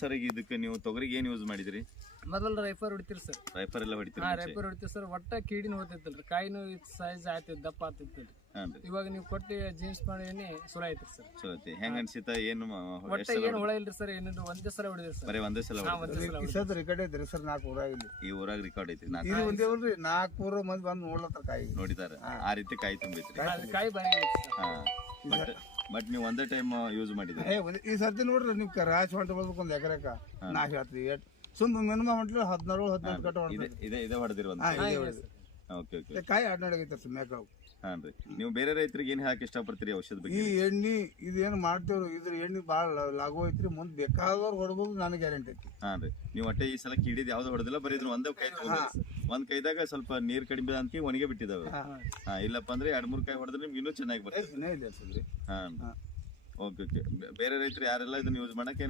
Sir ಈಗ ಇದಕ್ಕೆ ನೀವು ತೊಗರಿಗೆ ಏನ್ ಯೂಸ್ ಮಾಡಿದ್ರಿ? ಮೊದಲು ರೈಫರ್ ಹೊಡಿತೀರಿ ಸರ್. ರೈಫರ್ ಎಲ್ಲ ಹೊಡಿತೀರಿ? ರೈಫರ್ ಹೊಡಿತೀವಿ ಸರ್. ಒಟ್ಟ ಕೀಡಿನ ಹೋಗ್ತೈತಲ್ರಿ, ಕಾಯಿನೂ ಸೈಜ್ ಆಯ್ತೈತಿ, ದಪ್ಪ ಆಗ್ತೈತಲ್ರಿ. ಇವಾಗ ನೀವು ಕೊಟ್ಟು ಜೀನ್ಸ್ ಮಾಡಿ ಚಲೋ ಐತ್ರಿ ಸರ್. ಚಲೋ ಐತಿ. ಹೆಂಗ ಅನ್ಸಿತ? ಏನು ಒಟ್ಟ ಏನ್ ಹುಳ ಇಲ್ರಿ ಸರ್, ಏನಿಲ್ಲ, ಒಂದೇ ಸಲ ಹೊಡಿದ್ರಿ ಸರ್. ಬರೀ ಒಂದೇ ಸಲ ರೆಕಾರ್ಡ್ ಐತ್ರಿ ಸರ್. 4 ಊರಾಗ ಈ ಊರಾಗ ರೆಕಾರ್ಡ್ ಐತಿ. 400 ಮಂದಿ ಬಂದು ನೋಡ್ಲತ್ತಾರ ಕಾಯಿ ನೋಡಿದಾರ. ಆ ರೀತಿ ಕಾಯಿ ತುಂಬೈತ್ರಿ. ಕಾಯಿ ಬಾರಿ ಐತಿ ಸರ್. ಬಟ್ ನೀವು ಒಂದೇ ಟೈಮ್ ಯೂಸ್ ಮಾಡಿದ್ರಿ? ಈ ಸರ್ತಿ ನೋಡ್ರಿ ನೀವು ರಾಜ್ ಹೊಂಟ ಬರ್ಬೇಕು ಒಂದ್ ಎಕರೆಕ ನಾ ಹೇಳ್ತೀವಿ ಸುಮ್ ಮಿನಿಮಮ್ ಹೊಂಟ್ಲಿ 17-18 ಕಟ್ಟ ಇದೇ ಹೊಡೆದಿರಿ ಒಂದು. Okay okay. ಕಾಯಿ ಆಡ್ನಾಡಾಗೈತೆ ಸರ್ ಮೇಕಾವು. ಹಾನ್ರಿ. ನೀವು ಬೇರೆ ರೈತರಿಗೆ ಏನ್ ಹಾಕಿ ಇಷ್ಟಪಡ್ತೀರಿ ಔಷಧ ಬಗ್ಗೆ? ಈ ಎಣ್ಣೆ ಇದೇನು ಮಾಡ್ತೇವ್ರಿ, ಇದ್ರ ಎಣ್ಣೆ ಬಾಳ ಲಾಗು ಐತ್ರಿ. ಮುಂದ್ ಬೇಕಾದವ್ರು ಹೊಡ್ಬೋದು, ನನಗೆ ಗ್ಯಾರಂಟಿ ಐತಿ. ಹಾನ್ರಿ. ನೀವು ಒಟ್ಟೆ ಈ ಸಲ ಕಿಡಿದ್ ಯಾವ್ದು ಹೊಡೆದಿಲ್ಲ, ಬರೀ ಇದ್ರ ಒಂದೇ ಕೈ ತಗೊಂಡ್ರಿ. ಒಂದ್ ಕೈದಾಗ ಸ್ವಲ್ಪ ನೀರ್ ಕಡಿಮೆ ಅಂತ ಒಣಗೆ ಬಿಟ್ಟಿದಾವೆ. ಇಲ್ಲಪ್ಪ ಅಂದ್ರೆ 2-3 ಕಾಯಿ ಹೊಡೆದ್ರೆ ನಿಮ್ಗೆ ಇನ್ನೂ ಚೆನ್ನಾಗಿ ಬರ್ತದೆ. ಹಾ ಓಕೆ ಓಕೆ. ಬೇರೆ ರೈತರು ಯಾರೆಲ್ಲ ಇದನ್ನ ಯೂಸ್ ಮಾಡಕ್ಕೆ